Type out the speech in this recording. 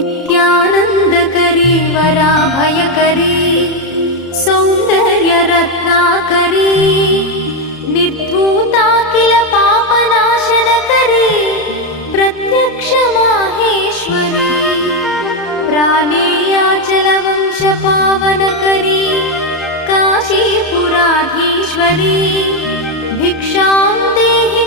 नित्यानन्दकरी वराभयकरी सौन्दर्यरत्नाकरी निर्धूताखिल पापनाशनकरी प्रत्यक्ष माहेश्वरी प्राणेयाचलवंशपावनकरी काशीपुराधीश्वरी भिक्षां देहि